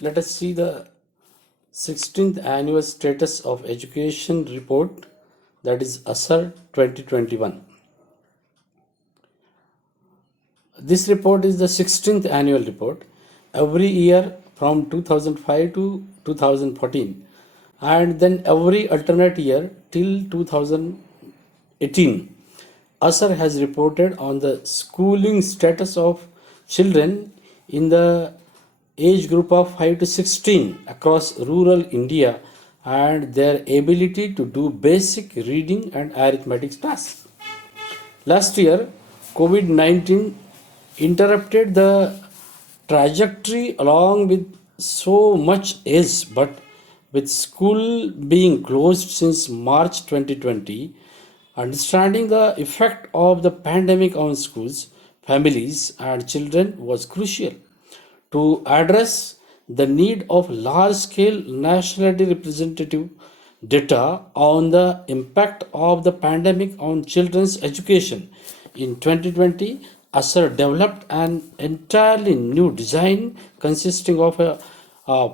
Let us see the 16th Annual Status of Education Report, that is ASER 2021. This report is the 16th annual report. Every year from 2005 to 2014, and then every alternate year till 2018, ASER has reported on the schooling status of children in the age group of 5 to 16 across rural India and their ability to do basic reading and arithmetic tasks. Last year, COVID 19 interrupted the trajectory along with so much else, but with school being closed since March 2020, understanding the effect of the pandemic on schools, families, and children was crucial to address the need of large scale nationally representative data on the impact of the pandemic on children's education. In 2020, ASER developed an entirely new design consisting of a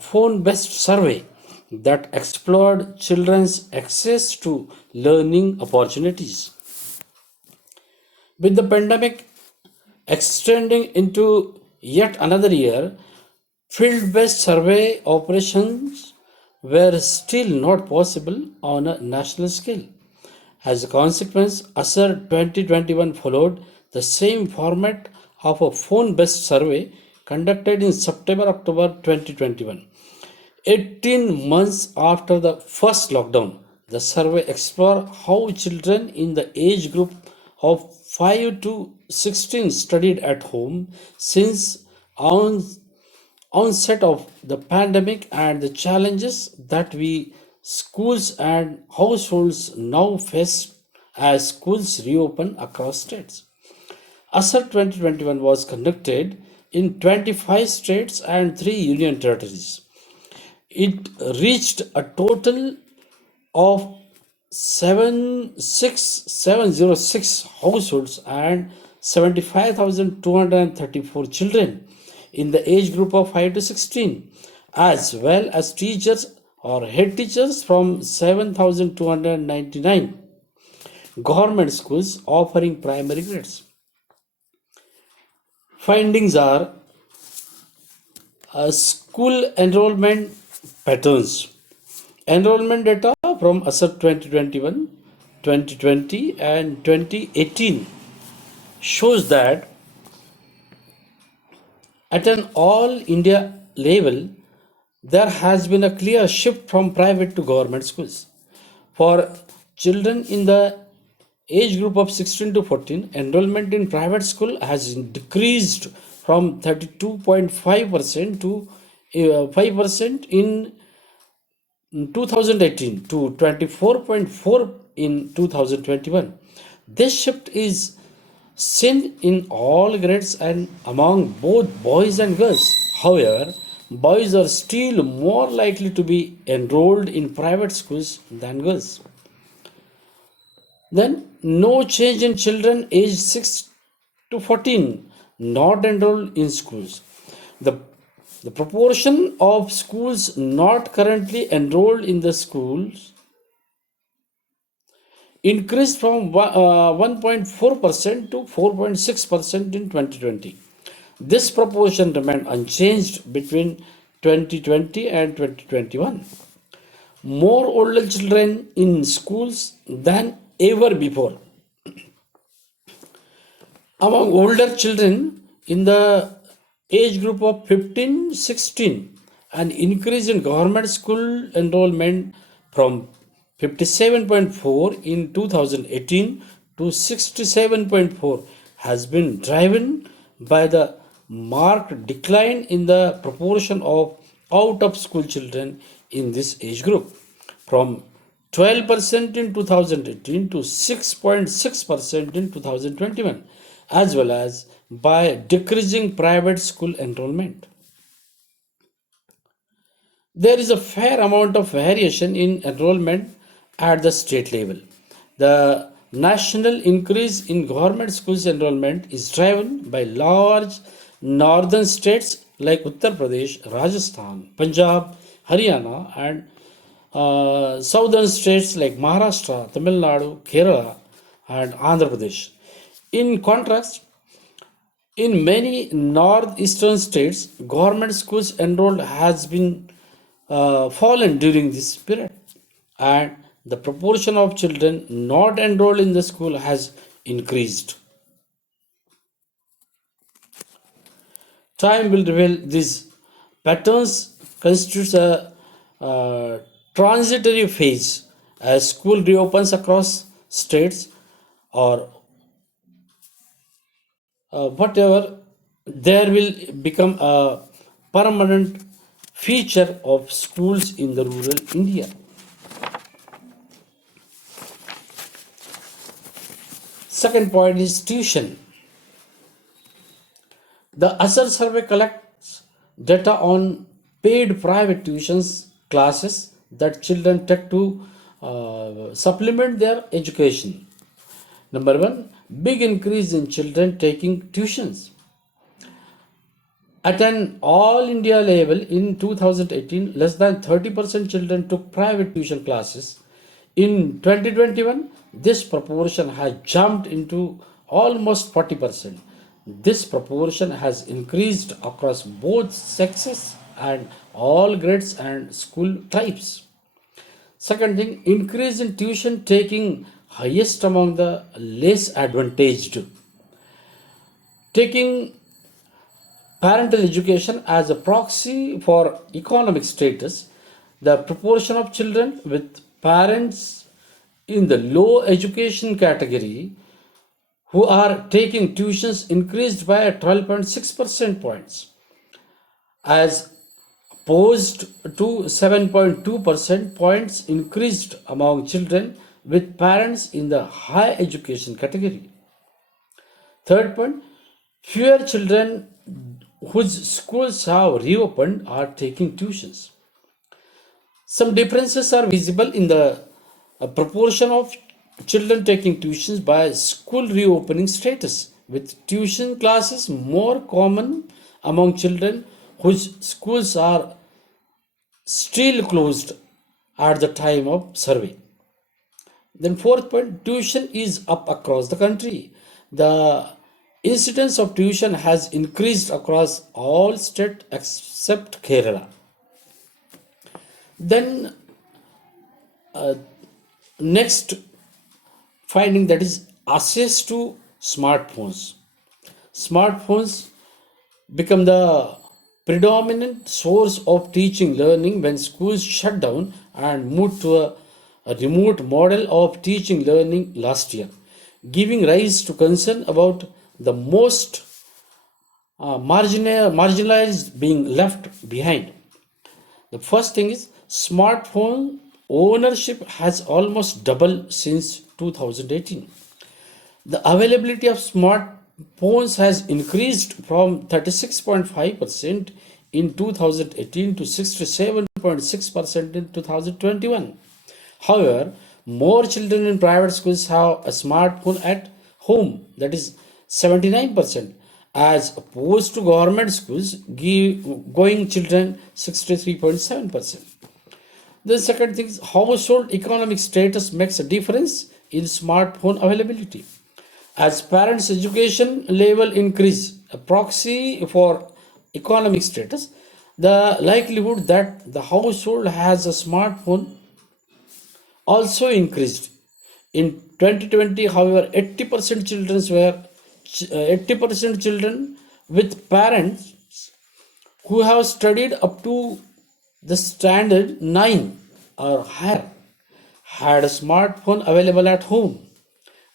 phone based survey that explored children's access to learning opportunities. With the pandemic extending into yet another year, field based survey operations were still not possible on a national scale. As a consequence, ASER 2021 followed the same format of a phone based survey conducted in September October 2021. 18 months after the first lockdown, the survey explored how children in the age group of 5 to 16 studied at home since onset of the pandemic and the challenges that we schools and households now face as schools reopen across states. ASER 2021 was conducted in 25 states and 3 union territories. It reached a total of 706 households and 75,234 children in the age group of 5 to 16, as well as teachers or head teachers from 7,299 government schools offering primary grades. Findings are school enrollment patterns. Enrollment data from ASER 2021, 2020, and 2018 shows that at an all India level, there has been a clear shift from private to government schools. For children in the age group of 16 to 14, enrollment in private school has decreased from 32.5% to 5% in 2018 to 24.4 in 2021. This shift is seen in all grades and among both boys and girls. However, boys are still more likely to be enrolled in private schools than girls. Then, no change in children aged 6 to 14 not enrolled in schools. The, the proportion of schools not currently enrolled in the schools increased from 1.4% to 4.6% in 2020. This proportion remained unchanged between 2020 and 2021. More older children in schools than ever before. Among older children in the age group of 15-16, an increase in government school enrollment from 57.4 in 2018 to 67.4 has been driven by the marked decline in the proportion of out of school children in this age group from 12% in 2018 to 6.6% in 2021, as well as by decreasing private school enrollment. There is a fair amount of variation in enrollment at the state level. The national increase in government schools enrollment is driven by large northern states like Uttar Pradesh, Rajasthan, Punjab, Haryana, and southern states like Maharashtra, Tamil Nadu, Kerala, and Andhra Pradesh. In contrast, in many northeastern states, government schools enrolled has been fallen during this period, and the proportion of children not enrolled in the school has increased. Time will reveal these patterns constitutes a transitory phase as school reopens across states or whatever, there will become a permanent feature of schools in the rural India. Second point is tuition. The ASER survey collects data on paid private tuitions classes that children take to supplement their education. Number one, big increase in children taking tuitions. At an all India level in 2018, less than 30% children took private tuition classes. In 2021, this proportion has jumped into almost 40%. This proportion has increased across both sexes and all grades and school types. Second thing, increase in tuition taking highest among the less advantaged. Taking parental education as a proxy for economic status, the proportion of children with parents in the low education category who are taking tuitions increased by 12.6% points as opposed to 7.2% points increased among children with parents in the high education category. Third point, fewer children whose schools have reopened are taking tuitions. Some differences are visible in the proportion of children taking tuitions by school reopening status, with tuition classes more common among children whose schools are still closed at the time of survey. Then fourth point, tuition is up across the country. The incidence of tuition has increased across all states except Kerala. Then next finding, that is access to smartphones. Smartphones become the predominant source of teaching learning when schools shut down and moved to a remote model of teaching learning last year, giving rise to concern about the most marginalized being left behind. The first thing is smartphone ownership has almost doubled since 2018. The availability of smartphones has increased from 36.5% in 2018 to 67.6% in 2021. However, more children in private schools have a smartphone at home, that is 79%, as opposed to government schools going children 63.7%. The second thing is household economic status makes a difference in smartphone availability. As parents' education level increase, a proxy for economic status, the likelihood that the household has a smartphone also increased. In 2020, however, 80% children with parents who have studied up to the standard 9 or higher had a smartphone available at home,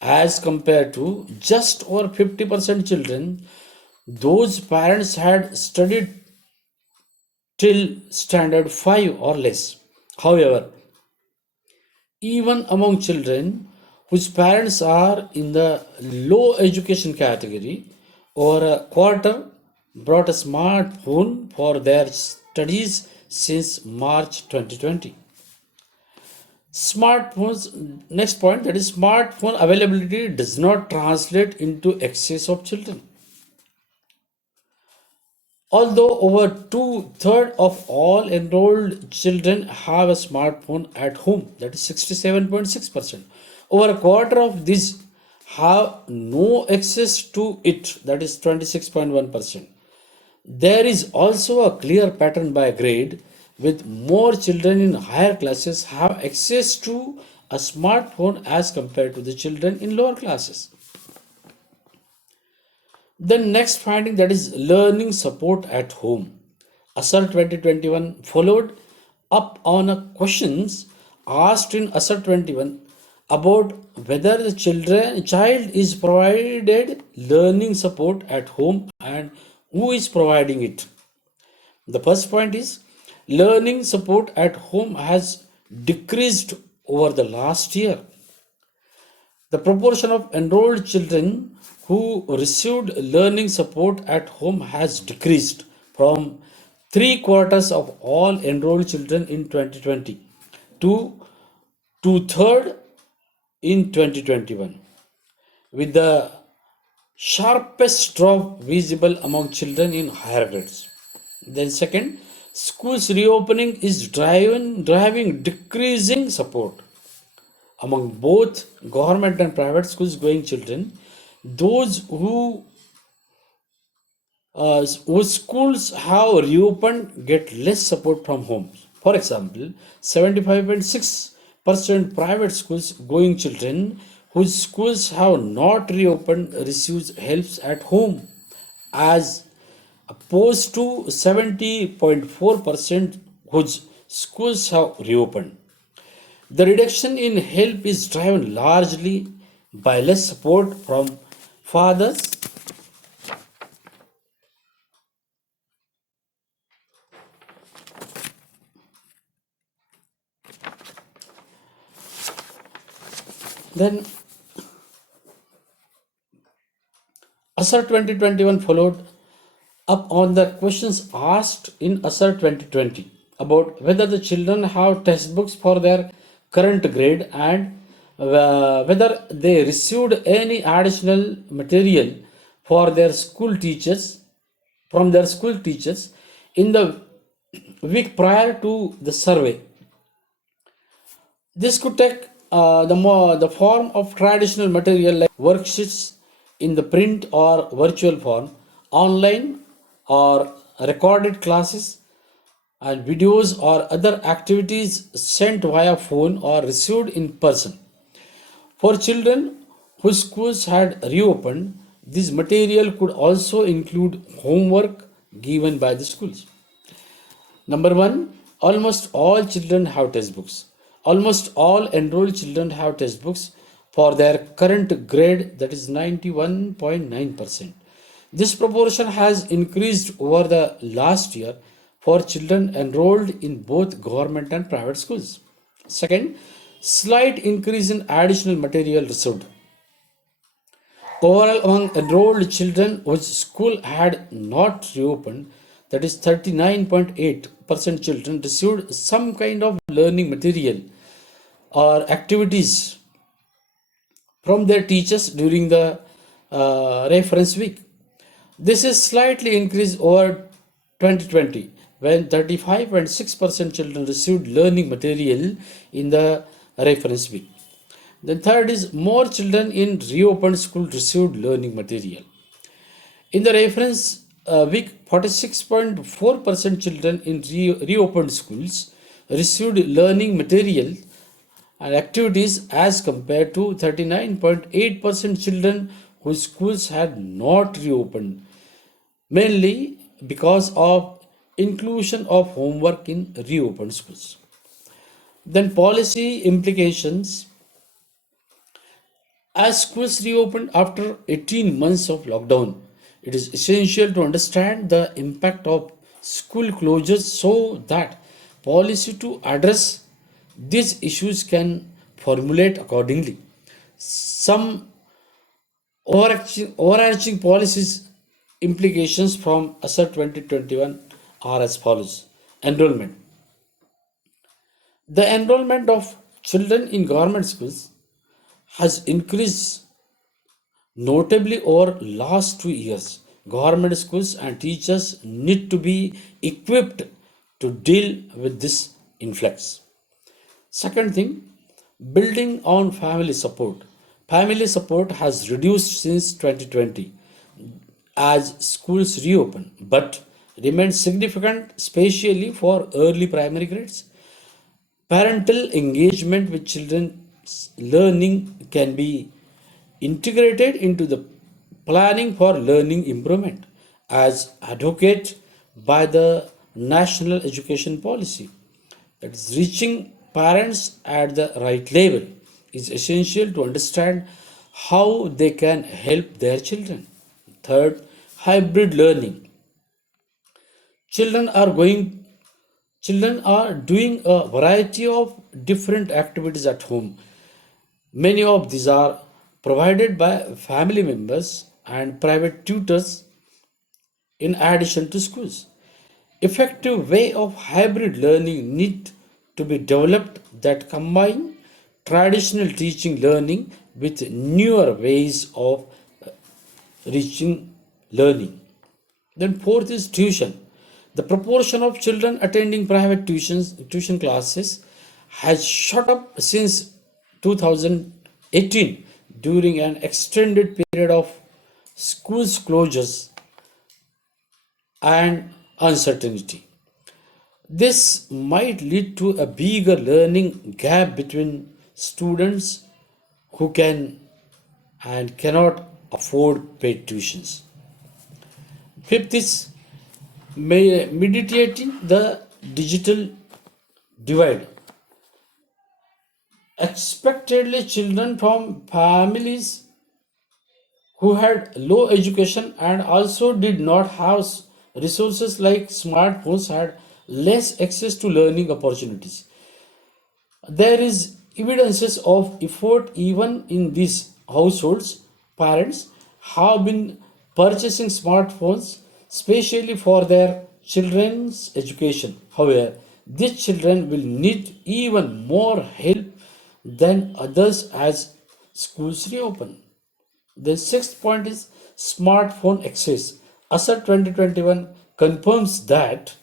as compared to just over 50% children those parents had studied till standard 5 or less. However, even among children whose parents are in the low education category, over a quarter brought a smartphone for their studies since March 2020. Smartphones, next point, that is smartphone availability does not translate into excess of children. Although over two-thirds of all enrolled children have a smartphone at home, that is 67.6%. Over a quarter of these have no access to it, that is 26.1%. There is also a clear pattern by grade, with more children in higher classes have access to a smartphone as compared to the children in lower classes. The next finding, that is learning support at home. ASSER 2021 followed up on a questions asked in ASSER 21 about whether the child is provided learning support at home and who is providing it. The first point is learning support at home has decreased over the last year. The proportion of enrolled children who received learning support at home has decreased from three quarters of all enrolled children in 2020 to two-thirds in 2021, with the sharpest drop visible among children in higher grades. Then second, schools reopening is driving decreasing support among both government and private schools going children. Those whose schools have reopened get less support from home. For example, 75.6% private schools going children whose schools have not reopened receives helps at home, as opposed to 70.4% whose schools have reopened. The reduction in help is driven largely by less support from fathers. Then ASSER 2021 followed up on the questions asked in ASSER 2020 about whether the children have textbooks for their current grade and whether they received any additional material for their school teachers from their school teachers in the week prior to the survey. This could take the form of traditional material like worksheets in the print or virtual form, online or recorded classes, and videos or other activities sent via phone or received in person. For children whose schools had reopened, this material could also include homework given by the schools. Number one, almost all children have textbooks. Almost all enrolled children have textbooks for their current grade, that is 91.9%. This proportion has increased over the last year for children enrolled in both government and private schools. Second, slight increase in additional material received. Overall, among enrolled children whose school had not reopened, that is 39.8% children received some kind of learning material or activities from their teachers during the reference week. This is slightly increased over 2020 when 35.6% children received learning material in the reference week. Then third is more children in reopened school received learning material. In the reference week, 46.4% children in reopened schools received learning material and activities as compared to 39.8% children whose schools had not reopened, mainly because of inclusion of homework in reopened schools. Then policy implications. As schools reopened after 18 months of lockdown, it is essential to understand the impact of school closures so that policy to address these issues can formulate accordingly. Some overarching policies implications from ASSER 2021 are as follows. Enrollment. The enrollment of children in government schools has increased notably over last 2 years, government schools and teachers need to be equipped to deal with this influx. Second thing, building on family support. Family support has reduced since 2020 as schools reopen, but remains significant, especially for early primary grades. Parental engagement with children's learning can be integrated into the planning for learning improvement as advocate by the national education policy. That is, reaching parents at the right level is essential to understand how they can help their children. Third, hybrid learning. Children are going Children are doing a variety of different activities at home. Many of these are provided by family members and private tutors in addition to schools. Effective way of hybrid learning need to be developed that combine traditional teaching learning with newer ways of reaching learning. Then fourth is tuition. The proportion of children attending private tuition classes has shot up since 2018 during an extended period of schools closures and uncertainty. This might lead to a bigger learning gap between students who can and cannot afford paid tuitions. Fifth is mediating the digital divide. Expectedly, children from families who had low education and also did not have resources like smartphones had less access to learning opportunities. There is evidences of effort even in these households. Parents have been purchasing smartphones specially for their children's education. However, these children will need even more help than others as schools reopen. The sixth point is smartphone access. ASSET 2021 confirms that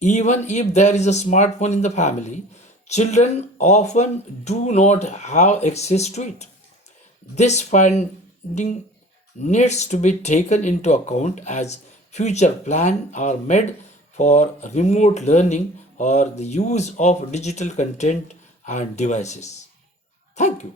even if there is a smartphone in the family, children often do not have access to it. This finding needs to be taken into account as future plans are made for remote learning or the use of digital content and devices. Thank you.